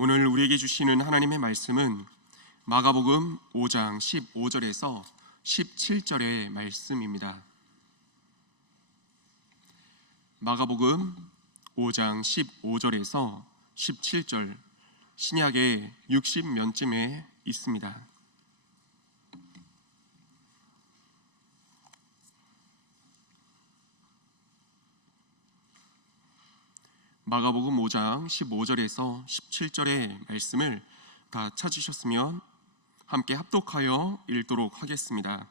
오늘 우리에게 주시는 하나님의 말씀은 마가복음 5장 15절에서 17절의 말씀입니다. 마가복음 5장 15절에서 17절, 신약의 60면쯤에 있습니다. 마가복음 5장 15절에서 17절의 말씀을 다 찾으셨으면 함께 합독하여 읽도록 하겠습니다.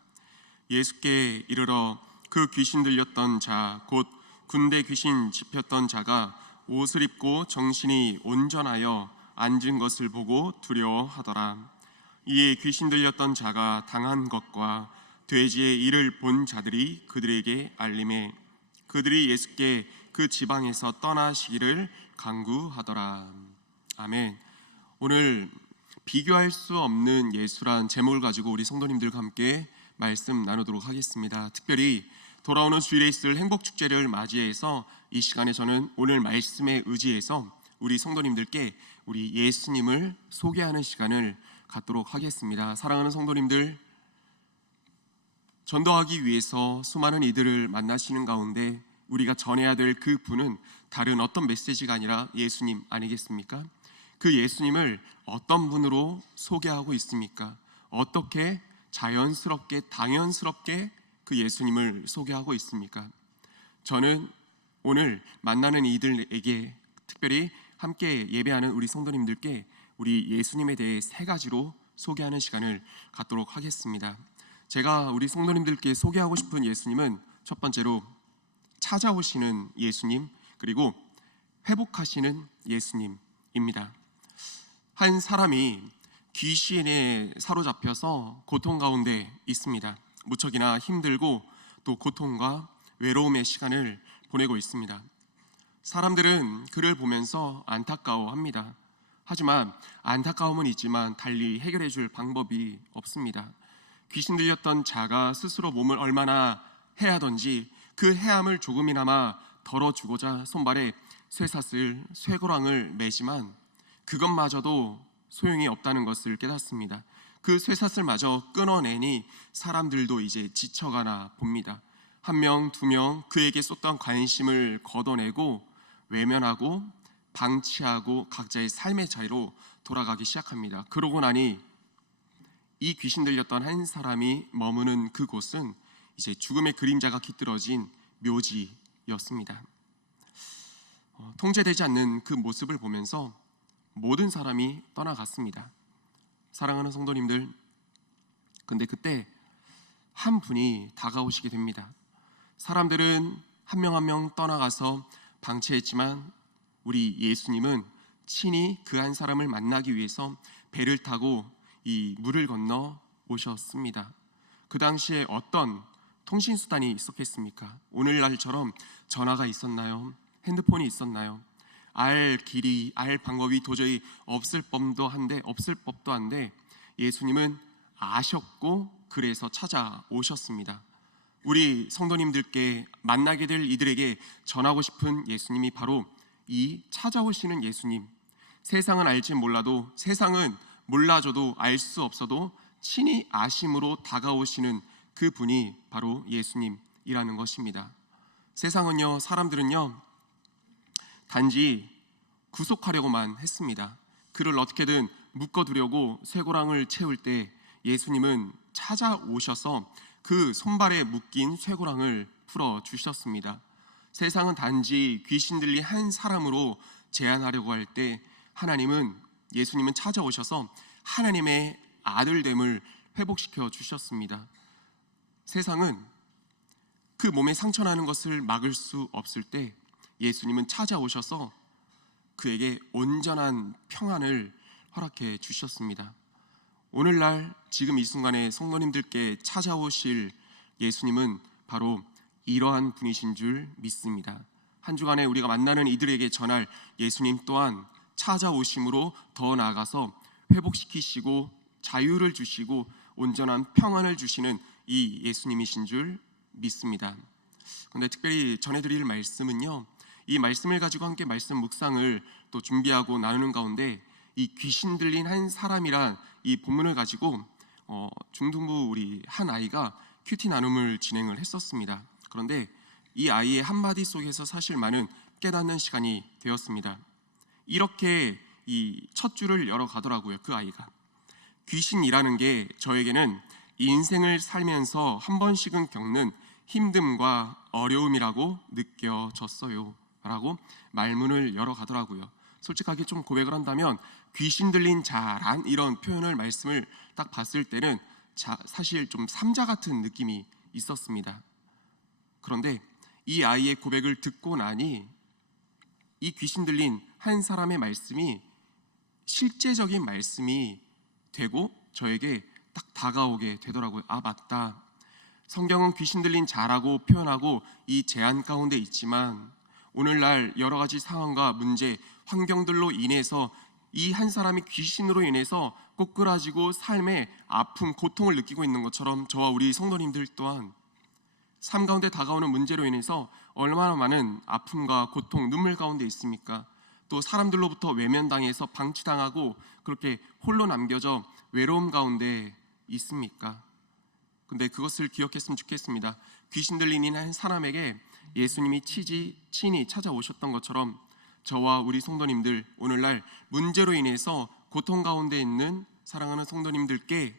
예수께 이르러 그 귀신 들렸던 자, 곧 군대 귀신 집혔던 자가 옷을 입고 정신이 온전하여 앉은 것을 보고 두려워하더라. 이에 귀신 들렸던 자가 당한 것과 돼지의 일을 본 자들이 그들에게 알림해 그들이 예수께 그 지방에서 떠나시기를 간구하더라. 아멘. 오늘 비교할 수 없는 예수란 제목을 가지고 우리 성도님들과 함께 말씀 나누도록 하겠습니다. 특별히 돌아오는 주일에 있을 행복축제를 맞이해서 이 시간에 저는 오늘 말씀에 의지해서 우리 성도님들께 우리 예수님을 소개하는 시간을 갖도록 하겠습니다. 사랑하는 성도님들, 전도하기 위해서 수많은 이들을 만나시는 가운데 우리가 전해야 될 그 분은 다른 어떤 메시지가 아니라 예수님 아니겠습니까? 그 예수님을 어떤 분으로 소개하고 있습니까? 어떻게 자연스럽게 당연스럽게 그 예수님을 소개하고 있습니까? 저는 오늘 만나는 이들에게, 특별히 함께 예배하는 우리 성도님들께 우리 예수님에 대해 세 가지로 소개하는 시간을 갖도록 하겠습니다. 제가 우리 성도님들께 소개하고 싶은 예수님은 첫 번째로 찾아오시는 예수님, 그리고 회복하시는 예수님입니다. 한 사람이 귀신에 사로잡혀서 고통 가운데 있습니다. 무척이나 힘들고 또 고통과 외로움의 시간을 보내고 있습니다. 사람들은 그를 보면서 안타까워합니다. 하지만 안타까움은 있지만 달리 해결해 줄 방법이 없습니다. 귀신 들렸던 자가 스스로 몸을 얼마나 해하던지 그 해함을 조금이나마 덜어주고자 손발에 쇠사슬, 쇠고랑을 매지만 그것마저도 소용이 없다는 것을 깨닫습니다. 그 쇠사슬마저 끊어내니 사람들도 이제 지쳐가나 봅니다. 한 명, 두 명 그에게 쏟던 관심을 걷어내고 외면하고 방치하고 각자의 삶의 자리로 돌아가기 시작합니다. 그러고 나니 이 귀신 들렸던 한 사람이 머무는 그곳은 이제 죽음의 그림자가 깃들어진 묘지였습니다. 통제되지 않는 그 모습을 보면서 모든 사람이 떠나갔습니다. 사랑하는 성도님들, 근데 그때 한 분이 다가오시게 됩니다. 사람들은 한 명 한 명 떠나가서 방치했지만 우리 예수님은 친히 그 한 사람을 만나기 위해서 배를 타고 이 물을 건너 오셨습니다. 그 당시에 어떤 통신수단이 있었겠습니까? 오늘날처럼 전화가 있었나요? 핸드폰이 있었나요? 알 길이, 알 방법이 도저히 없을 법도 한데 예수님은 아셨고 그래서 찾아오셨습니다. 우리 성도님들께 만나게 될 이들에게 전하고 싶은 예수님이 바로 이 찾아오시는 예수님. 세상은 알지 몰라도, 세상은 몰라줘도 알 수 없어도 친히 아심으로 다가오시는 그 분이 바로 예수님이라는 것입니다. 세상은요, 사람들은요 단지 구속하려고만 했습니다. 그를 어떻게든 묶어두려고 쇠고랑을 채울 때 예수님은 찾아오셔서 그 손발에 묶인 쇠고랑을 풀어주셨습니다. 세상은 단지 귀신 들린 한 사람으로 제한하려고 할 때 예수님은 찾아오셔서 하나님의 아들됨을 회복시켜 주셨습니다. 세상은 그 몸에 상처나는 것을 막을 수 없을 때 예수님은 찾아오셔서 그에게 온전한 평안을 허락해 주셨습니다. 오늘날 지금 이 순간에 성도님들께 찾아오실 예수님은 바로 이러한 분이신 줄 믿습니다. 한 주간에 우리가 만나는 이들에게 전할 예수님 또한 찾아오심으로 더 나아가서 회복시키시고 자유를 주시고 온전한 평안을 주시는 이 예수님이신 줄 믿습니다. 그런데 특별히 전해드릴 말씀은요, 이 말씀을 가지고 함께 말씀 묵상을 또 준비하고 나누는 가운데 이 귀신 들린 한 사람이란 이 본문을 가지고 중등부 우리 한 아이가 큐티 나눔을 진행을 했었습니다. 그런데 이 아이의 한마디 속에서 사실 많은 깨닫는 시간이 되었습니다. 이렇게 이 첫 줄을 열어가더라고요. 그 아이가 귀신이라는 게 저에게는 인생을 살면서 한 번씩은 겪는 힘듦과 어려움이라고 느껴졌어요 라고 말문을 열어가더라고요. 솔직하게 좀 고백을 한다면 귀신 들린 자란 이런 표현을 말씀을 딱 봤을 때는 사실 좀 삼자 같은 느낌이 있었습니다. 그런데 이 아이의 고백을 듣고 나니 이 귀신 들린 한 사람의 말씀이 실제적인 말씀이 되고 저에게 딱 다가오게 되더라고요. 아, 맞다. 성경은 귀신 들린 자라고 표현하고 이 제한 가운데 있지만 오늘날 여러 가지 상황과 문제, 환경들로 인해서 이 한 사람이 귀신으로 인해서 꼬꾸라지고 삶의 아픔, 고통을 느끼고 있는 것처럼 저와 우리 성도님들 또한 삶 가운데 다가오는 문제로 인해서 얼마나 많은 아픔과 고통, 눈물 가운데 있습니까? 또 사람들로부터 외면당해서 방치당하고 그렇게 홀로 남겨져 외로움 가운데 있습니까? 근데 그것을 기억했으면 좋겠습니다. 귀신 들린 한 사람에게 예수님이 친히 찾아오셨던 것처럼 저와 우리 성도님들 오늘날 문제로 인해서 고통 가운데 있는 사랑하는 성도님들께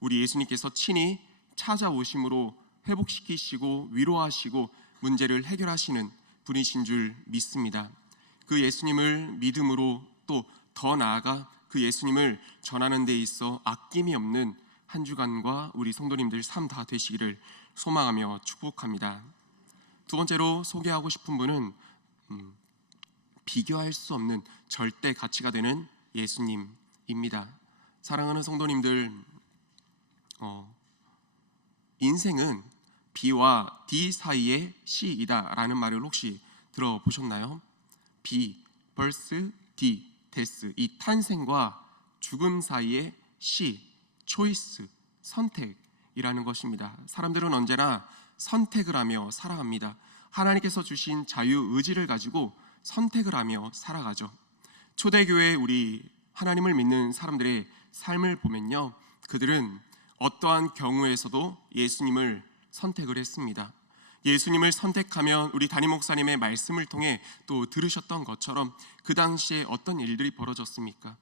우리 예수님께서 친히 찾아오심으로 회복시키시고 위로하시고 문제를 해결하시는 분이신 줄 믿습니다. 그 예수님을 믿음으로 또 더 나아가 그 예수님을 전하는 데 있어 아낌이 없는 한 주간과 우리 성도님들 삶 다 되시기를 소망하며 축복합니다. 두 번째로 소개하고 싶은 분은 비교할 수 없는 절대 가치가 되는 예수님입니다. 사랑하는 성도님들, 인생은 B와 D 사이의 C이다 라는 말을 혹시 들어보셨나요? B, birth, D, death, 이 탄생과 죽음 사이의 C, choice, 선택이라는 것입니다. 사람들은 언제나 선택을 하며 살아갑니다. 하나님께서 주신 자유의지를 가지고 선택을 하며 살아가죠. 초대교회 우리 하나님을 믿는 사람들의 삶을 보면요, 그들은 어떠한 경우에서도 예수님을 선택을 했습니다. 예수님을 선택하면 우리 담임 목사님의 말씀을 통해 또 들으셨던 것처럼 그 당시에 어떤 일들이 벌어졌습니까?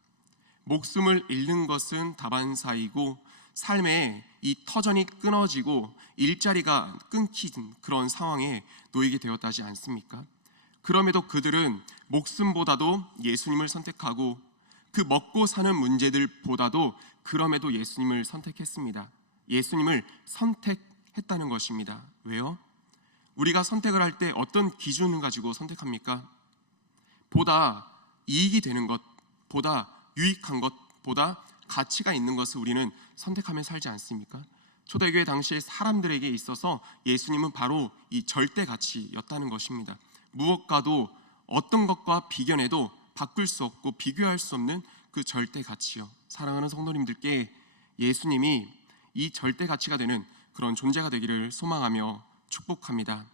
목숨을 잃는 것은 다반사이고 삶의 이 터전이 끊어지고 일자리가 끊긴 그런 상황에 놓이게 되었다지 않습니까? 그럼에도 그들은 목숨보다도 예수님을 선택하고 그 먹고 사는 문제들보다도 그럼에도 예수님을 선택했습니다. 예수님을 선택했다는 것입니다. 왜요? 우리가 선택을 할 때 어떤 기준을 가지고 선택합니까? 보다 이익이 되는 것, 보다 유익한 것, 보다 가치가 있는 것을 우리는 선택하며 살지 않습니까? 초대교회 당시의 사람들에게 있어서 예수님은 바로 이 절대 가치였다는 것입니다. 무엇과도 어떤 것과 비견해도 바꿀 수 없고 비교할 수 없는 그 절대 가치요. 사랑하는 성도님들께 예수님이 이 절대 가치가 되는 그런 존재가 되기를 소망하며 축복합니다.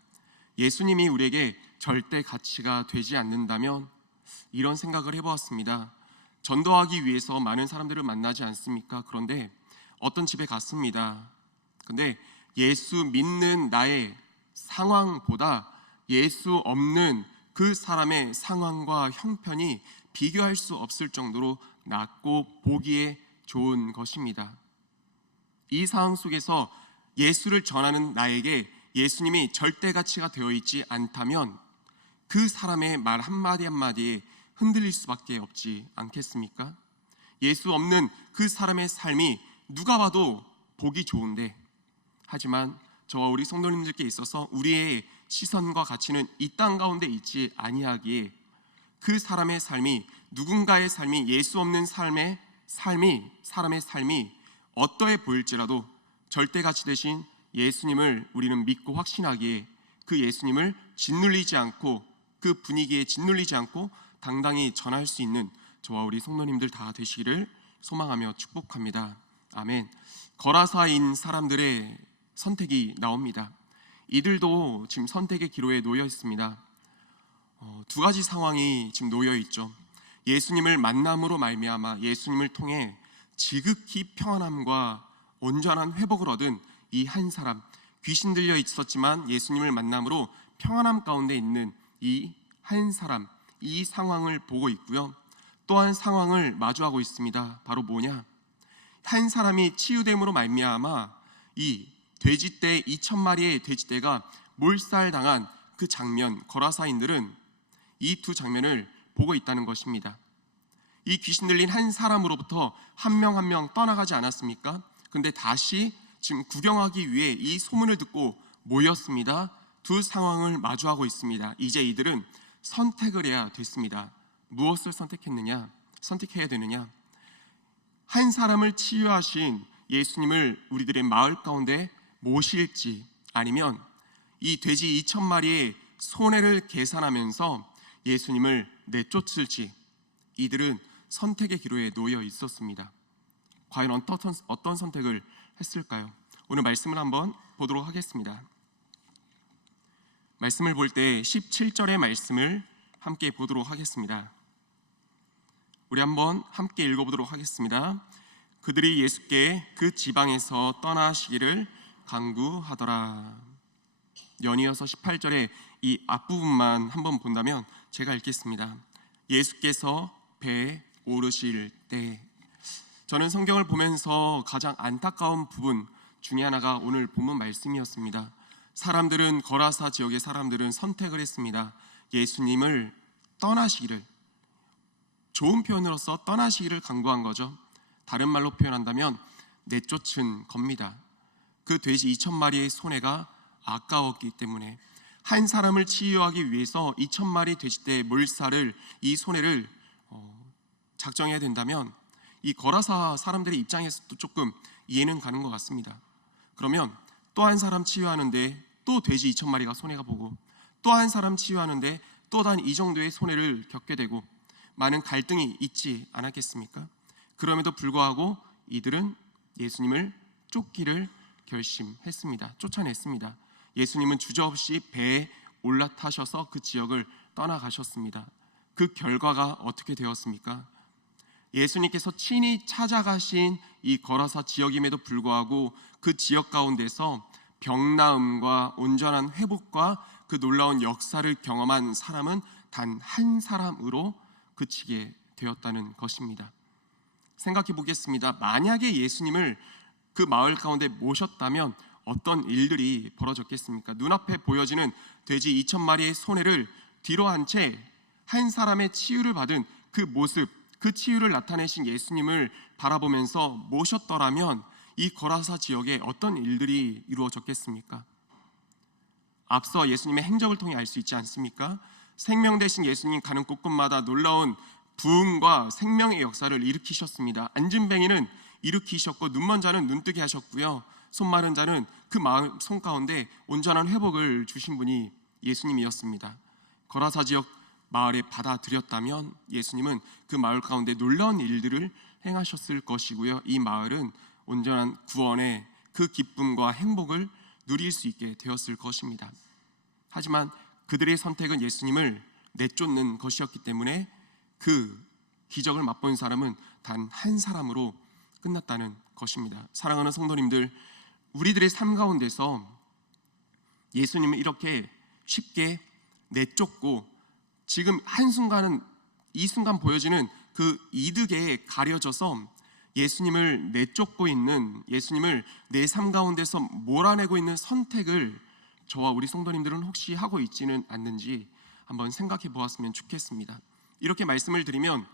예수님이 우리에게 절대 가치가 되지 않는다면 이런 생각을 해보았습니다. 전도하기 위해서 많은 사람들을 만나지 않습니까? 그런데 어떤 집에 갔습니다. 근데 예수 믿는 나의 상황보다 예수 없는 그 사람의 상황과 형편이 비교할 수 없을 정도로 낮고 보기에 좋은 것입니다. 이 상황 속에서 예수를 전하는 나에게 예수님이 절대 가치가 되어 있지 않다면 그 사람의 말 한마디 한마디에 흔들릴 수밖에 없지 않겠습니까? 예수 없는 그 사람의 삶이 누가 봐도 보기 좋은데, 하지만 저와 우리 성도님들께 있어서 우리의 시선과 가치는 이 땅 가운데 있지 아니하기에 그 사람의 삶이, 누군가의 삶이, 예수 없는 사람의 삶이 어떠해 보일지라도 절대 가치 되신 예수님을 우리는 믿고 확신하기에 그 예수님을 짓눌리지 않고 그 분위기에 짓눌리지 않고 당당히 전할 수 있는 저와 우리 성도님들 다 되시기를 소망하며 축복합니다. 아멘. 거라사인 사람들의 선택이 나옵니다. 이들도 지금 선택의 기로에 놓여 있습니다. 두 가지 상황이 지금 놓여 있죠. 예수님을 만남으로 말미암아 예수님을 통해 지극히 평안함과 온전한 회복을 얻은 이 한 사람, 귀신 들려 있었지만 예수님을 만남으로 평안함 가운데 있는 이 한 사람, 이 상황을 보고 있고요. 또한 상황을 마주하고 있습니다. 바로 뭐냐? 한 사람이 치유됨으로 말미암아 이 돼지떼 2,000마리의 돼지떼가 몰살당한 그 장면, 거라사인들은 이 두 장면을 보고 있다는 것입니다. 이 귀신 들린 한 사람으로부터 한 명 한 명 떠나가지 않았습니까? 근데 다시 지금 구경하기 위해 이 소문을 듣고 모였습니다. 두 상황을 마주하고 있습니다. 이제 이들은 선택을 해야 됐습니다. 무엇을 선택해야 되느냐? 한 사람을 치유하신 예수님을 우리들의 마을 가운데 모실지, 아니면 이 돼지 2,000마리의 손해를 계산하면서 예수님을 내쫓을지, 이들은 선택의 기로에 놓여 있었습니다. 과연 어떤 선택을 했을까요? 오늘 말씀을 한번 보도록 하겠습니다. 말씀을 볼 때 17절의 말씀을 함께 보도록 하겠습니다. 우리 한번 함께 읽어보도록 하겠습니다. 그들이 예수께 그 지방에서 떠나시기를 간구하더라. 연이어서 18절의 이 앞부분만 한번 본다면 제가 읽겠습니다. 예수께서 배에 오르실 때. 저는 성경을 보면서 가장 안타까운 부분 중에 하나가 오늘 본문 말씀이었습니다. 사람들은, 거라사 지역의 사람들은 선택을 했습니다. 예수님을 떠나시기를, 좋은 표현으로서 떠나시기를 간구한 거죠. 다른 말로 표현한다면 내쫓은 겁니다. 그 돼지 2,000마리의 손해가 아까웠기 때문에 한 사람을 치유하기 위해서 2,000마리 돼지떼의 몰살을, 이 손해를 작정해야 된다면 이 거라사 사람들의 입장에서도 조금 이해는 가는 것 같습니다. 그러면 또 한 사람 치유하는데 또 돼지 2,000마리가 손해가 보고, 또 한 사람 치유하는데 또한 이 정도의 손해를 겪게 되고 많은 갈등이 있지 않았겠습니까? 그럼에도 불구하고 이들은 예수님을 쫓기를 결심했습니다. 쫓아냈습니다. 예수님은 주저없이 배에 올라타셔서 그 지역을 떠나가셨습니다. 그 결과가 어떻게 되었습니까? 예수님께서 친히 찾아가신 이 거라사 지역임에도 불구하고 그 지역 가운데서 병나음과 온전한 회복과 그 놀라운 역사를 경험한 사람은 단 한 사람으로 그치게 되었다는 것입니다. 생각해 보겠습니다. 만약에 예수님을 그 마을 가운데 모셨다면 어떤 일들이 벌어졌겠습니까? 눈앞에 보여지는 돼지 2,000마리의 손해를 뒤로 한 채 한 사람의 치유를 받은 그 모습, 그 치유를 나타내신 예수님을 바라보면서 모셨더라면 이 거라사 지역에 어떤 일들이 이루어졌겠습니까? 앞서 예수님의 행적을 통해 알 수 있지 않습니까? 생명 되신 예수님 가는 곳곳마다 놀라운 부흥과 생명의 역사를 일으키셨습니다. 안진뱅이는 일으키셨고, 눈먼 자는 눈뜨게 하셨고요, 손 마른 자는 그 마음 손 가운데 온전한 회복을 주신 분이 예수님이었습니다. 거라사 지역 마을에 받아들였다면 예수님은 그 마을 가운데 놀라운 일들을 행하셨을 것이고요, 이 마을은 온전한 구원의 그 기쁨과 행복을 누릴 수 있게 되었을 것입니다. 하지만 그들의 선택은 예수님을 내쫓는 것이었기 때문에 그 기적을 맛본 사람은 단 한 사람으로 끝났다는 것입니다. 사랑하는 성도님들, 우리들의 삶 가운데서 예수님을 이렇게 쉽게 내쫓고 지금 한순간은, 이 순간 보여지는 그 이득에 가려져서 예수님을 내쫓고 있는, 예수님을 내 삶 가운데서 몰아내고 있는 선택을 저와 우리 성도님들은 혹시 하고 있지는 않는지 한번 생각해 보았으면 좋겠습니다. 이렇게 말씀을 드리면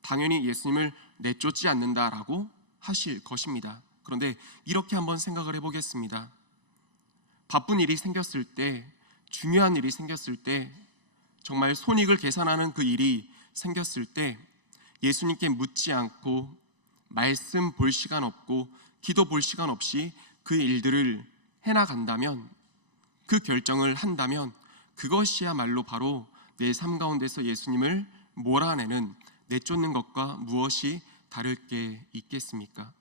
당연히 예수님을 내쫓지 않는다라고 하실 것입니다. 그런데 이렇게 한번 생각을 해보겠습니다. 바쁜 일이 생겼을 때, 중요한 일이 생겼을 때, 정말 손익을 계산하는 그 일이 생겼을 때 예수님께 묻지 않고, 말씀 볼 시간 없고, 기도 볼 시간 없이 그 일들을 해나간다면, 그 결정을 한다면 그것이야말로 바로 내 삶 가운데서 예수님을 몰아내는, 내쫓는 것과 무엇이 다를 게 있겠습니까?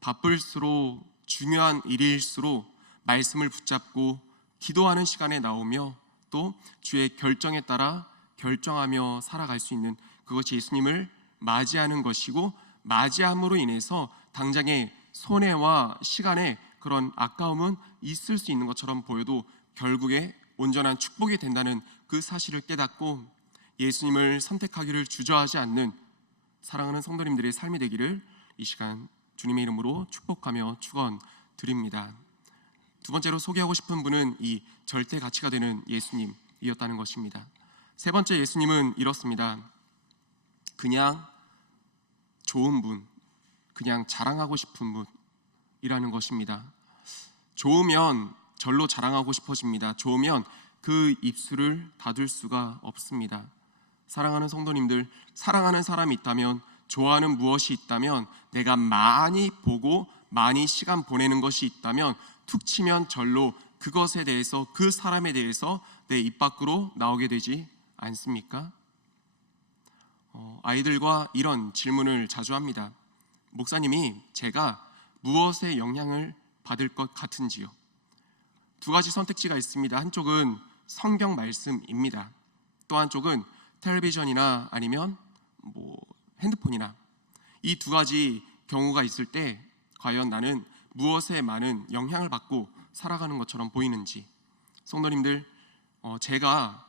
바쁠수록, 중요한 일일수록 말씀을 붙잡고 기도하는 시간에 나오며 또 주의 결정에 따라 결정하며 살아갈 수 있는 그것이 예수님을 맞이하는 것이고, 맞이함으로 인해서 당장의 손해와 시간의 그런 아까움은 있을 수 있는 것처럼 보여도 결국에 온전한 축복이 된다는 그 사실을 깨닫고 예수님을 선택하기를 주저하지 않는 사랑하는 성도님들의 삶이 되기를 이 시간 주님의 이름으로 축복하며 축원드립니다. 두 번째로 소개하고 싶은 분은 이 절대 가치가 되는 예수님이었다는 것입니다. 세 번째 예수님은 이렇습니다. 그냥 좋은 분, 그냥 자랑하고 싶은 분이라는 것입니다. 좋으면 절로 자랑하고 싶어집니다. 좋으면 그 입술을 닫을 수가 없습니다. 사랑하는 성도님들, 사랑하는 사람이 있다면, 좋아하는 무엇이 있다면, 내가 많이 보고 많이 시간 보내는 것이 있다면 툭 치면 절로 그것에 대해서, 그 사람에 대해서 내 입 밖으로 나오게 되지 않습니까? 아이들과 이런 질문을 자주 합니다. 목사님이 제가 무엇에 영향을 받을 것 같은지요? 두 가지 선택지가 있습니다. 한쪽은 성경 말씀입니다. 또 한쪽은 텔레비전이나 아니면 핸드폰이나, 이 두 가지 경우가 있을 때 과연 나는 무엇에 많은 영향을 받고 살아가는 것처럼 보이는지, 성도님들, 제가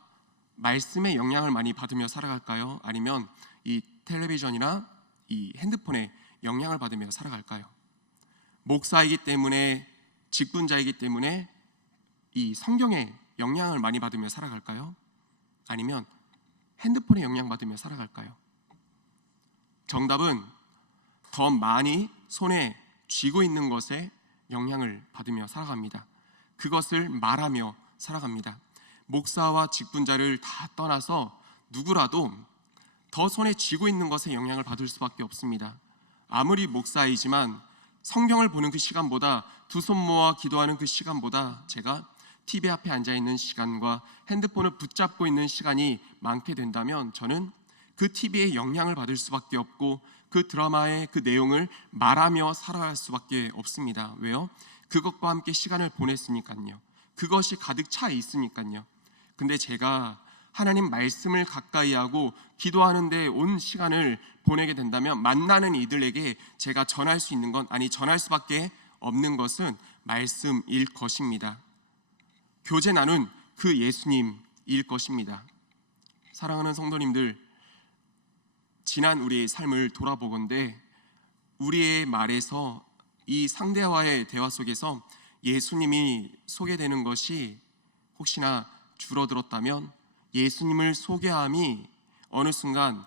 말씀에 영향을 많이 받으며 살아갈까요? 아니면 이 텔레비전이나 이 핸드폰에 영향을 받으며 살아갈까요? 목사이기 때문에, 직분자이기 때문에 이 성경에 영향을 많이 받으며 살아갈까요? 아니면 핸드폰에 영향받으며 살아갈까요? 정답은 더 많이 손에 쥐고 있는 것에 영향을 받으며 살아갑니다. 그것을 말하며 살아갑니다. 목사와 직분자를 다 떠나서 누구라도 더 손에 쥐고 있는 것에 영향을 받을 수밖에 없습니다. 아무리 목사이지만 성경을 보는 그 시간보다, 두 손 모아 기도하는 그 시간보다 제가 TV 앞에 앉아있는 시간과 핸드폰을 붙잡고 있는 시간이 많게 된다면 저는 그 TV에 영향을 받을 수밖에 없고 그 드라마의 그 내용을 말하며 살아갈 수밖에 없습니다. 왜요? 그것과 함께 시간을 보냈으니까요. 그것이 가득 차 있으니까요. 근데 제가 하나님 말씀을 가까이 하고 기도하는 데 온 시간을 보내게 된다면 만나는 이들에게 제가 전할 수 있는 건, 아니 전할 수밖에 없는 것은 말씀일 것입니다. 교제 나눈 그 예수님일 것입니다. 사랑하는 성도님들, 지난 우리의 삶을 돌아보건대 우리의 말에서, 이 상대와의 대화 속에서 예수님이 소개되는 것이 혹시나 줄어들었다면, 예수님을 소개함이 어느 순간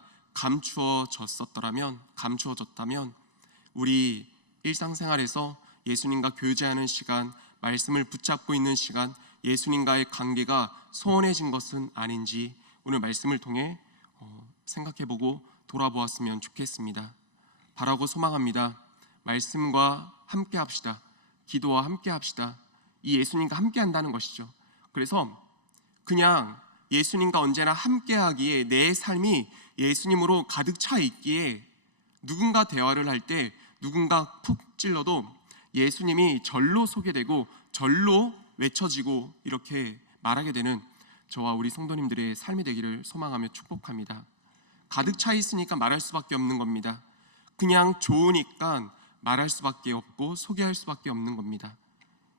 감추어졌다면 우리 일상생활에서 예수님과 교제하는 시간, 말씀을 붙잡고 있는 시간, 예수님과의 관계가 소원해진 것은 아닌지 오늘 말씀을 통해 생각해보고 돌아보았으면 좋겠습니다. 바라고 소망합니다. 말씀과 함께 합시다. 기도와 함께 합시다. 이 예수님과 함께 한다는 것이죠. 그래서 그냥 예수님과 언제나 함께 하기에, 내 삶이 예수님으로 가득 차 있기에 누군가 대화를 할 때 누군가 푹 찔러도 예수님이 절로 소개되고 절로 외쳐지고 이렇게 말하게 되는 저와 우리 성도님들의 삶이 되기를 소망하며 축복합니다. 가득 차 있으니까 말할 수밖에 없는 겁니다. 그냥 좋으니까 말할 수밖에 없고 소개할 수밖에 없는 겁니다.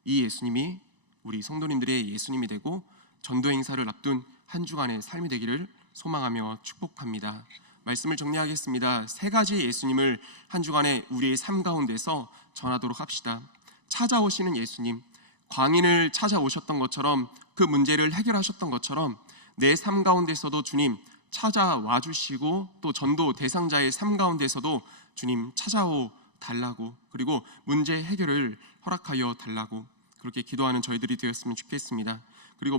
이 예수님이 우리 성도님들의 예수님이 되고 전도 행사를 앞둔 한 주간의 삶이 되기를 소망하며 축복합니다. 말씀을 정리하겠습니다. 세 가지 예수님을 한 주간에 우리의 삶 가운데서 전하도록 합시다. 찾아오시는 예수님, 광인을 찾아오셨던 것처럼, 그 문제를 해결하셨던 것처럼 내 삶 가운데서도 주님 찾아와 주시고, 또 전도 대상자의 삶 가운데서도 주님 찾아오 달라고, 그리고 문제 해결을 허락하여 달라고 그렇게 기도하는 저희들이 되었으면 좋겠습니다. 그리고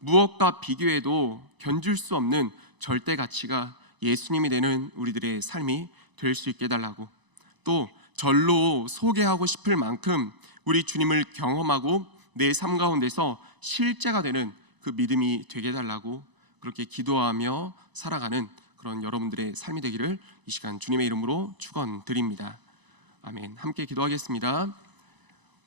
무엇과 비교해도 견줄 수 없는 절대 가치가 예수님이 되는 우리들의 삶이 될 수 있게 해달라고, 또 절로 소개하고 싶을 만큼 우리 주님을 경험하고 내 삶 가운데서 실제가 되는 그 믿음이 되게 해달라고 그렇게 기도하며 살아가는 그런 여러분들의 삶이 되기를 이 시간 주님의 이름으로 축원드립니다. 아멘. 함께 기도하겠습니다.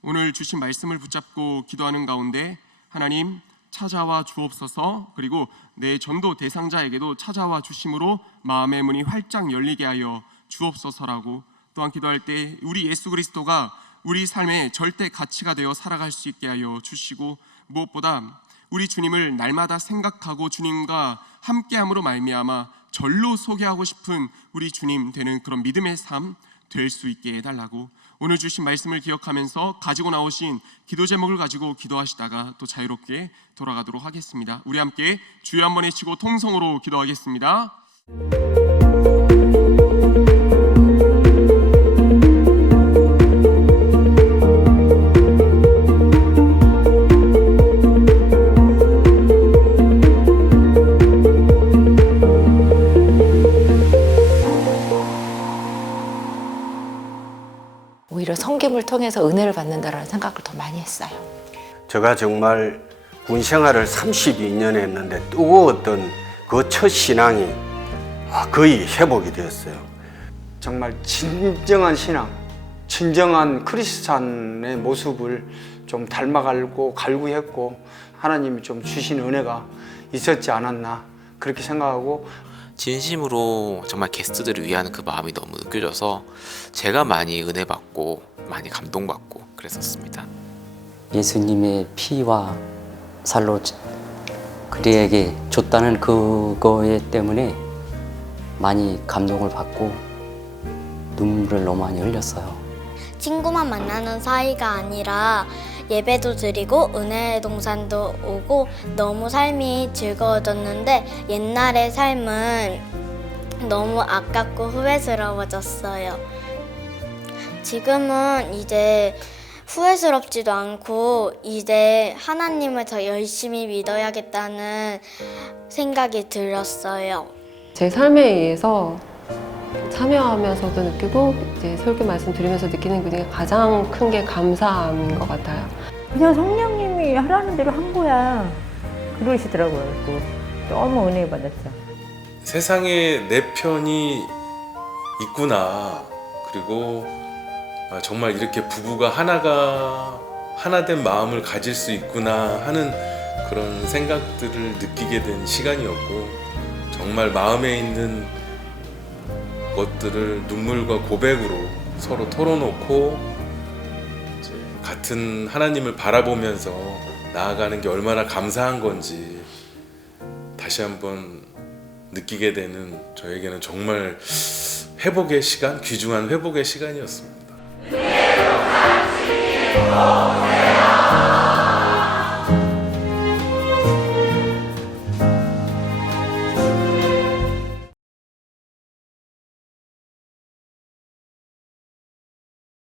오늘 주신 말씀을 붙잡고 기도하는 가운데 하나님, 찾아와 주옵소서. 그리고 내 전도 대상자에게도 찾아와 주심으로 마음의 문이 활짝 열리게 하여 주옵소서라고 또한 기도할 때 우리 예수 그리스도가 우리 삶의 절대 가치가 되어 살아갈 수 있게 하여 주시고, 무엇보다 우리 주님을 날마다 생각하고 주님과 함께함으로 말미암아 절로 소개하고 싶은 우리 주님 되는 그런 믿음의 삶 될 수 있게 해달라고, 오늘 주신 말씀을 기억하면서 가지고 나오신 기도 제목을 가지고 기도하시다가 또 자유롭게 돌아가도록 하겠습니다. 우리 함께 주여 한번 외치고 통성으로 기도하겠습니다. 오히려 성김을 통해서 은혜를 받는다라는 생각을 더 많이 했어요. 제가 정말 군 생활을 32년 했는데 뜨거웠던 그 첫 신앙이 거의 회복이 되었어요. 정말 진정한 신앙, 진정한 크리스찬의 모습을 좀 닮아가고 갈구했고 하나님이 좀 주신 은혜가 있었지 않았나 그렇게 생각하고, 진심으로 정말 게스트들을 위하는 그 마음이 너무 느껴져서 제가 많이 은혜 받고 많이 감동받고 그랬었습니다. 예수님의 피와 살로 그리에게 줬다는 그거에 때문에 많이 감동을 받고 눈물을 너무 많이 흘렸어요. 친구만 만나는 사이가 아니라 예배도 드리고 은혜의 동산도 오고 너무 삶이 즐거워졌는데 옛날의 삶은 너무 아깝고 후회스러워졌어요. 지금은 이제 후회스럽지도 않고 이제 하나님을 더 열심히 믿어야겠다는 생각이 들었어요. 제 삶에 의해서 참여하면서도 느끼고 이제 설교 말씀 들으면서 느끼는 그 중에 가장 큰 게 감사함인 것 같아요. 그냥 성령님이 하라는 대로 한 거야. 그러시더라고요. 또 너무 은혜 받았죠. 세상에 내 편이 있구나. 그리고 정말 이렇게 부부가 하나된 마음을 가질 수 있구나 하는 그런 생각들을 느끼게 된 시간이었고, 정말 마음에 있는 것들을 눈물과 고백으로 서로 털어놓고 이제 같은 하나님을 바라보면서 나아가는 게 얼마나 감사한 건지 다시 한번 느끼게 되는, 저에게는 정말 회복의 시간, 귀중한 회복의 시간이었습니다.